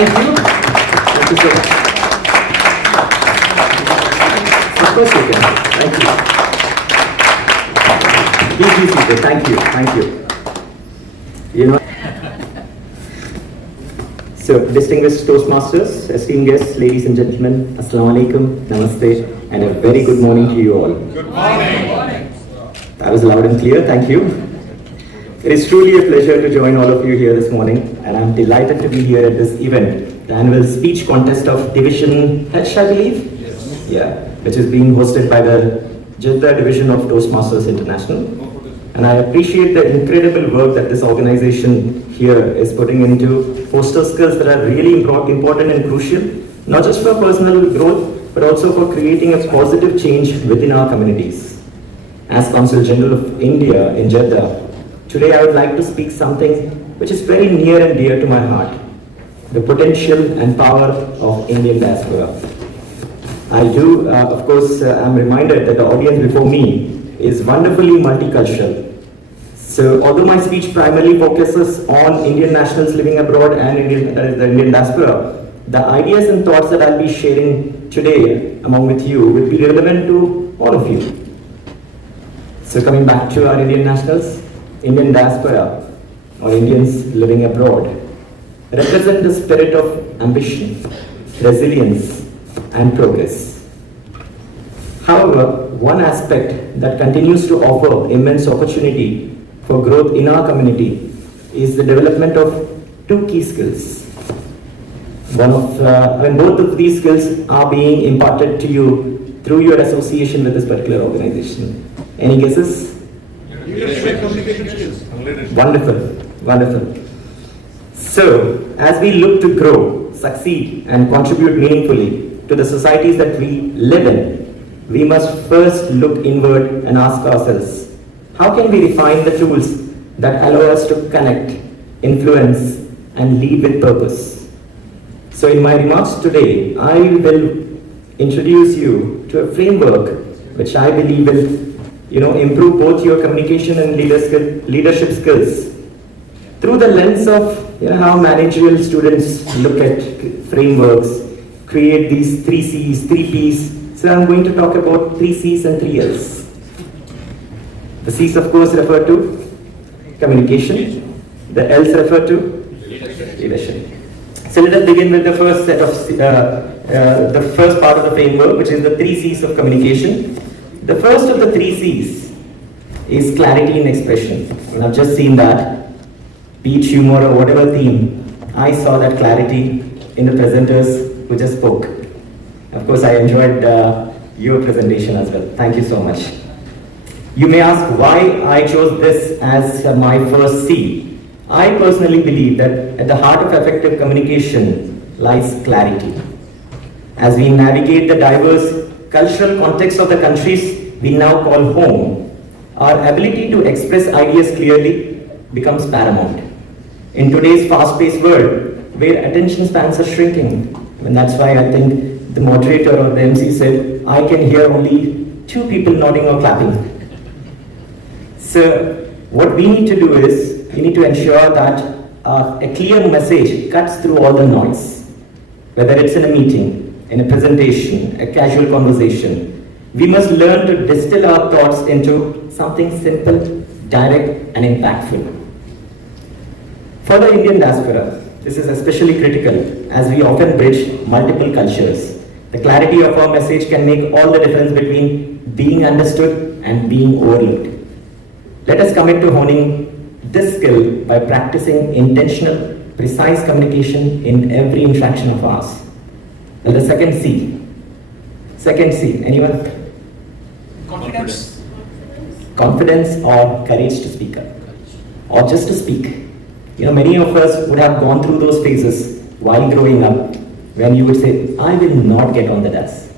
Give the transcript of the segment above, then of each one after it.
Thank you. Thank you so much. Of course you can. Thank you. Please be seated. Thank you. Thank you. You know. So, distinguished Toastmasters, esteemed guests, ladies and gentlemen, Assalamu alaikum, Namaste, and a very good morning to you all. Good morning. That was loud and clear. Thank you. It is truly a pleasure to join all of you here this morning, and I'm delighted to be here at this event, the annual speech contest of Division H, I believe? Yes. Yeah, which is being hosted by the Jeddah Division of Toastmasters International. And I appreciate the incredible work that this organization here is putting into foster skills that are really important and crucial, not just for personal growth, but also for creating a positive change within our communities. As Consul General of India in Jeddah, today I would like to speak something which is very near and dear to my heart, the potential and power of Indian diaspora. Of course, I'm reminded that the audience before me is wonderfully multicultural. So although my speech primarily focuses on Indian nationals living abroad and the Indian diaspora, the ideas and thoughts that I'll be sharing today with you will be relevant to all of you. So coming back to our Indian nationals, Indian diaspora or Indians living abroad represent the spirit of ambition, resilience and progress. However, one aspect that continues to offer immense opportunity for growth in our community is the development of two key skills. Both of these skills are being imparted to you through your association with this particular organization. Any guesses? Leadership, communication skills. Wonderful, wonderful. So, as we look to grow, succeed, and contribute meaningfully to the societies that we live in, we must first look inward and ask ourselves, how can we refine the tools that allow us to connect, influence, and lead with purpose? So in my remarks today, I will introduce you to a framework which I believe will improve both your communication and leadership skills through the lens of how managerial students look at frameworks, create these 3 C's, 3 P's. So I'm going to talk about 3 C's and 3 L's. The C's of course refer to communication, the L's refer to leadership. So let us begin with the first set of the first part of the framework, which is the 3 C's of communication. The first of the 3 C's is clarity in expression. And I've just seen that, be it humor or whatever theme, I saw that clarity in the presenters who just spoke. Of course, I enjoyed your presentation as well. Thank you so much. You may ask why I chose this as my first C. I personally believe that at the heart of effective communication lies clarity. As we navigate the diverse cultural context of the countries we now call home, our ability to express ideas clearly becomes paramount. In today's fast-paced world, where attention spans are shrinking, and that's why I think the moderator or the MC said, I can hear only 2 people nodding or clapping. So what we need to do is, we need to ensure that a clear message cuts through all the noise. Whether it's in a meeting, in a presentation, a casual conversation, we must learn to distill our thoughts into something simple, direct and impactful. For the Indian diaspora, this is especially critical as we often bridge multiple cultures. The clarity of our message can make all the difference between being understood and being overlooked. Let us commit to honing this skill by practicing intentional, precise communication in every interaction of ours. Well, the second C. Second C, anyone? Confidence. Confidence or courage to speak up. Or just to speak. Many of us would have gone through those phases while growing up when you would say, I will not get on the desk.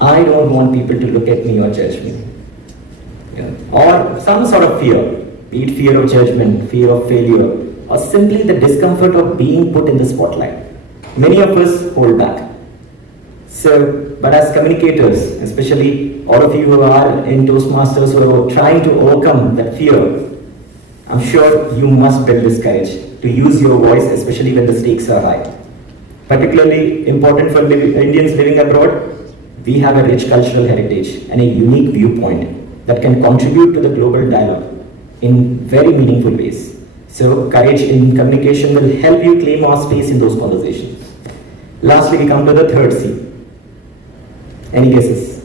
I don't want people to look at me or judge me. Or some sort of fear, be it fear of judgment, fear of failure, or simply the discomfort of being put in the spotlight. Many of us hold back. But as communicators, especially all of you who are in Toastmasters who are trying to overcome that fear, I'm sure you must build this courage. to use your voice, especially when the stakes are high. Particularly important for Indians living abroad, we have a rich cultural heritage and a unique viewpoint that can contribute to the global dialogue in very meaningful ways. So courage in communication will help you claim more space in those conversations. Lastly, we come to the third C. Any guesses?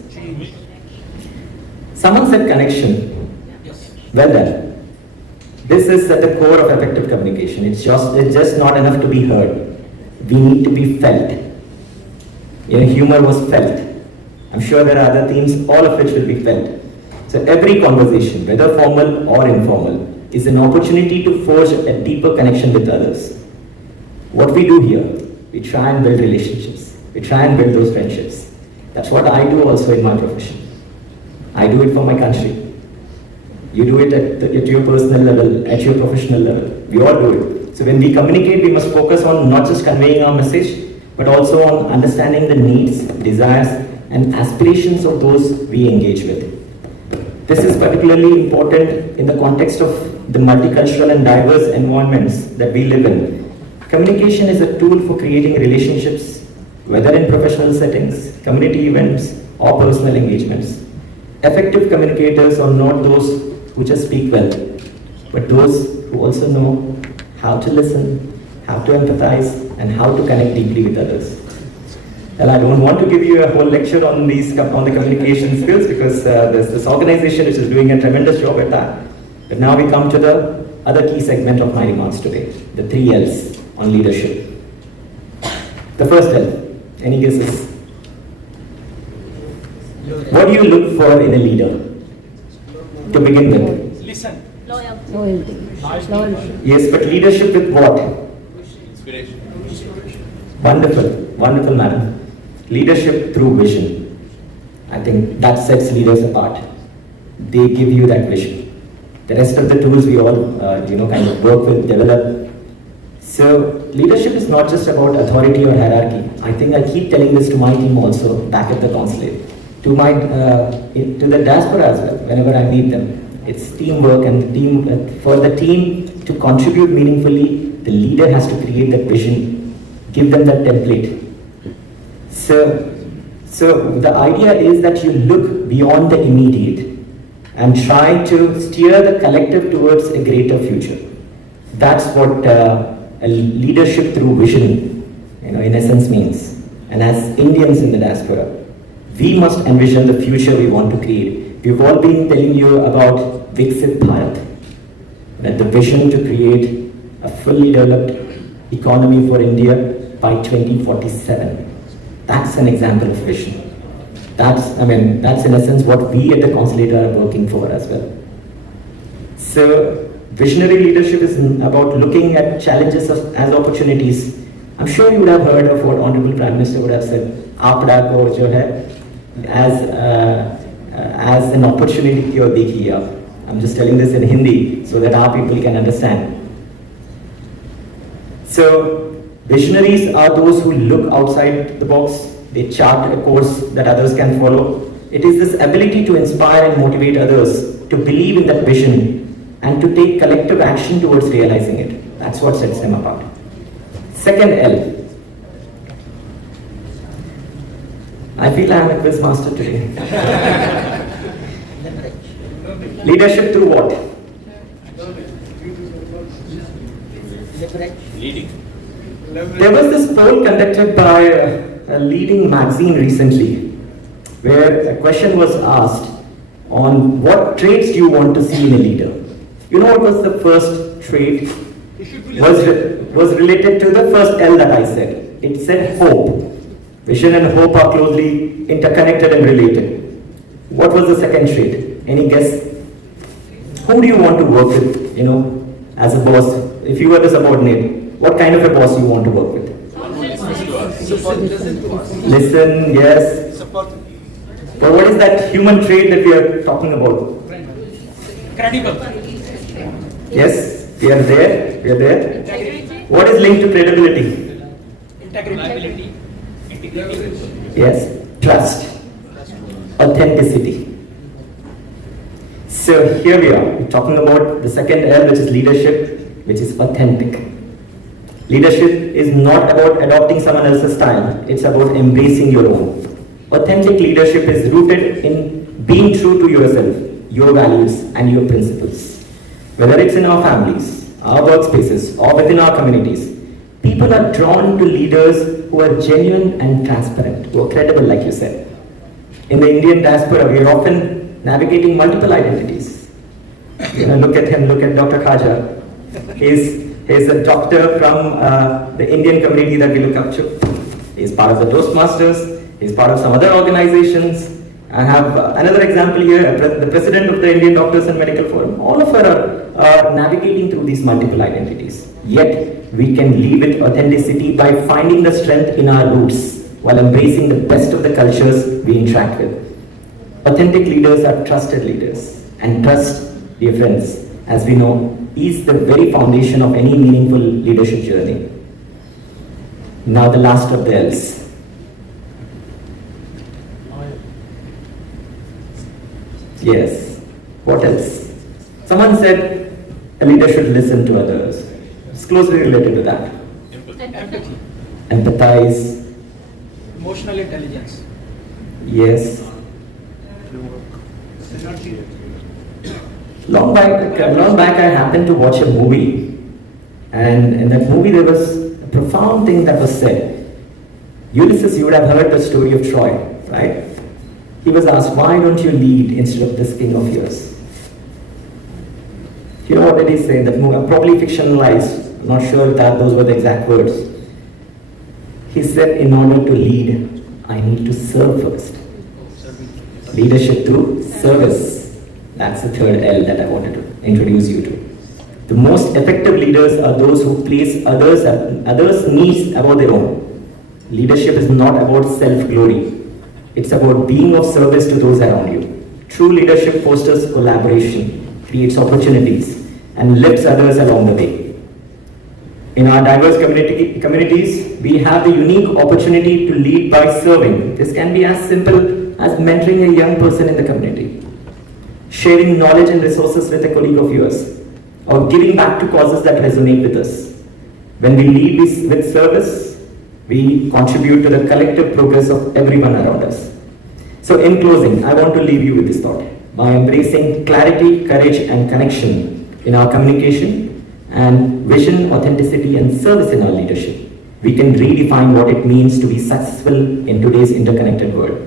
Someone said connection. Well done. This is at the core of effective communication. It's just not enough to be heard. We need to be felt. Humor was felt. I'm sure there are other themes, all of which will be felt. So every conversation, whether formal or informal, is an opportunity to forge a deeper connection with others. What we do here, we try and build relationships. We try and build those friendships. That's what I do also in my profession. I do it for my country. You do it at your personal level, at your professional level. We all do it. So when we communicate, we must focus on not just conveying our message, but also on understanding the needs, desires, and aspirations of those we engage with. This is particularly important in the context of the multicultural and diverse environments that we live in. Communication is a tool for creating relationships, whether in professional settings, community events, or personal engagements. Effective communicators are not those who just speak well, but those who also know how to listen, how to empathize, and how to connect deeply with others. Well, I don't want to give you a whole lecture on the communication skills because there's this organization which is doing a tremendous job at that. But now we come to the other key segment of my remarks today, the 3 L's on leadership. The first L, any guesses? What do you look for in a leader? To begin with. Listen. Loyalty. Yes, but leadership with what? Inspiration. Wonderful, wonderful, madam. Leadership through vision. I think that sets leaders apart. They give you that vision. The rest of the tools we all, kind of work with, develop. So leadership is not just about authority or hierarchy. I think I keep telling this to my team also back at the consulate, to the diaspora as well. Whenever I meet them, it's teamwork, and for the team to contribute meaningfully, the leader has to create that vision, give them that template. So the idea is that you look beyond the immediate and try to steer the collective towards a greater future. That's what a leadership through vision, in essence means. And as Indians in the diaspora, we must envision the future we want to create. We've all been telling you about Viksit Bharat, that the vision to create a fully developed economy for India by 2047. That's an example of vision. That's in essence what we at the consulate are working for as well. So visionary leadership is about looking at challenges as opportunities. I'm sure you would have heard of what Honorable Prime Minister would have said, "Aapda ko jo hai, as an opportunity kyun dekhiye aap." I'm just telling this in Hindi so that our people can understand. So visionaries are those who look outside the box. They chart a course that others can follow. It is this ability to inspire and motivate others to believe in that vision and to take collective action towards realizing it. That's what sets them apart. Second L. I feel I am a quiz master today. Leadership through what? Leading. There was this poll conducted by a leading magazine recently where a question was asked on what traits do you want to see in a leader. You know what was the first trait? Was related to the first L that I said. It said hope. Vision and hope are closely interconnected and related. What was the second trait? Any guess? Who do you want to work with, as a boss? If you were the subordinate, what kind of a boss you want to work with? Listen, yes. But what is that human trait that we are talking about? Credible. Yes, we are there. What is linked to credibility? Integrity. Yes, trust, authenticity. So here we are, we're talking about the second L, which is leadership, which is authentic. Leadership is not about adopting someone else's style, it's about embracing your own. Authentic leadership is rooted in being true to yourself, your values, and your principles. Whether it's in our families, our workspaces, or within our communities, people are drawn to leaders who are genuine and transparent, who are credible, like you said. In the Indian diaspora, we are often navigating multiple identities. Look at him, look at Dr. Khaja. He's a doctor from the Indian community that we look up to. He's part of the Toastmasters, he's part of some other organizations. I have another example here, the president of the Indian Doctors and Medical Forum. All of us are navigating through these multiple identities. Yet, we can lead with authenticity by finding the strength in our roots while embracing the best of the cultures we interact with. Authentic leaders are trusted leaders. And trust, dear friends, as we know, is the very foundation of any meaningful leadership journey. Now the last of the L's. Yes. What else? Someone said a leader should listen to others. It's closely related to that. Empathy. Empathize. Emotional intelligence. Yes. Long back I happened to watch a movie, and in that movie there was a profound thing that was said. Ulysses, you would have heard the story of Troy, right? He was asked, why don't you lead instead of this king of yours? You know what did he say? That movie, probably fictionalized, I'm not sure that those were the exact words. He said, in order to lead, I need to serve first. Leadership through service. That's the third L that I wanted to introduce you to. The most effective leaders are those who place others' needs above their own. Leadership is not about self-glory. It's about being of service to those around you. True leadership fosters collaboration, creates opportunities, and lifts others along the way. In our diverse communities, we have the unique opportunity to lead by serving. This can be as simple as mentoring a young person in the community, sharing knowledge and resources with a colleague of yours, or giving back to causes that resonate with us. When we lead with service, we contribute to the collective progress of everyone around us. So in closing, I want to leave you with this thought. By embracing clarity, courage, and connection in our communication, and vision, authenticity, and service in our leadership, we can redefine what it means to be successful in today's interconnected world.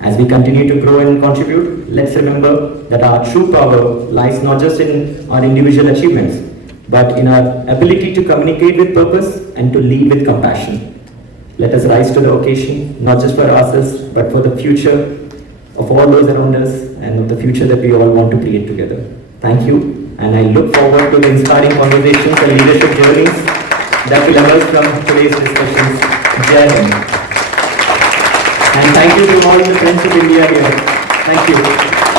As we continue to grow and contribute, let's remember that our true power lies not just in our individual achievements, but in our ability to communicate with purpose and to lead with compassion. Let us rise to the occasion, not just for ourselves, but for the future of all those around us and of the future that we all want to create together. Thank you, and I look forward to the inspiring conversations and leadership journeys that will emerge from today's discussions. Jai Hind. And thank you to all the friends of India here. Thank you.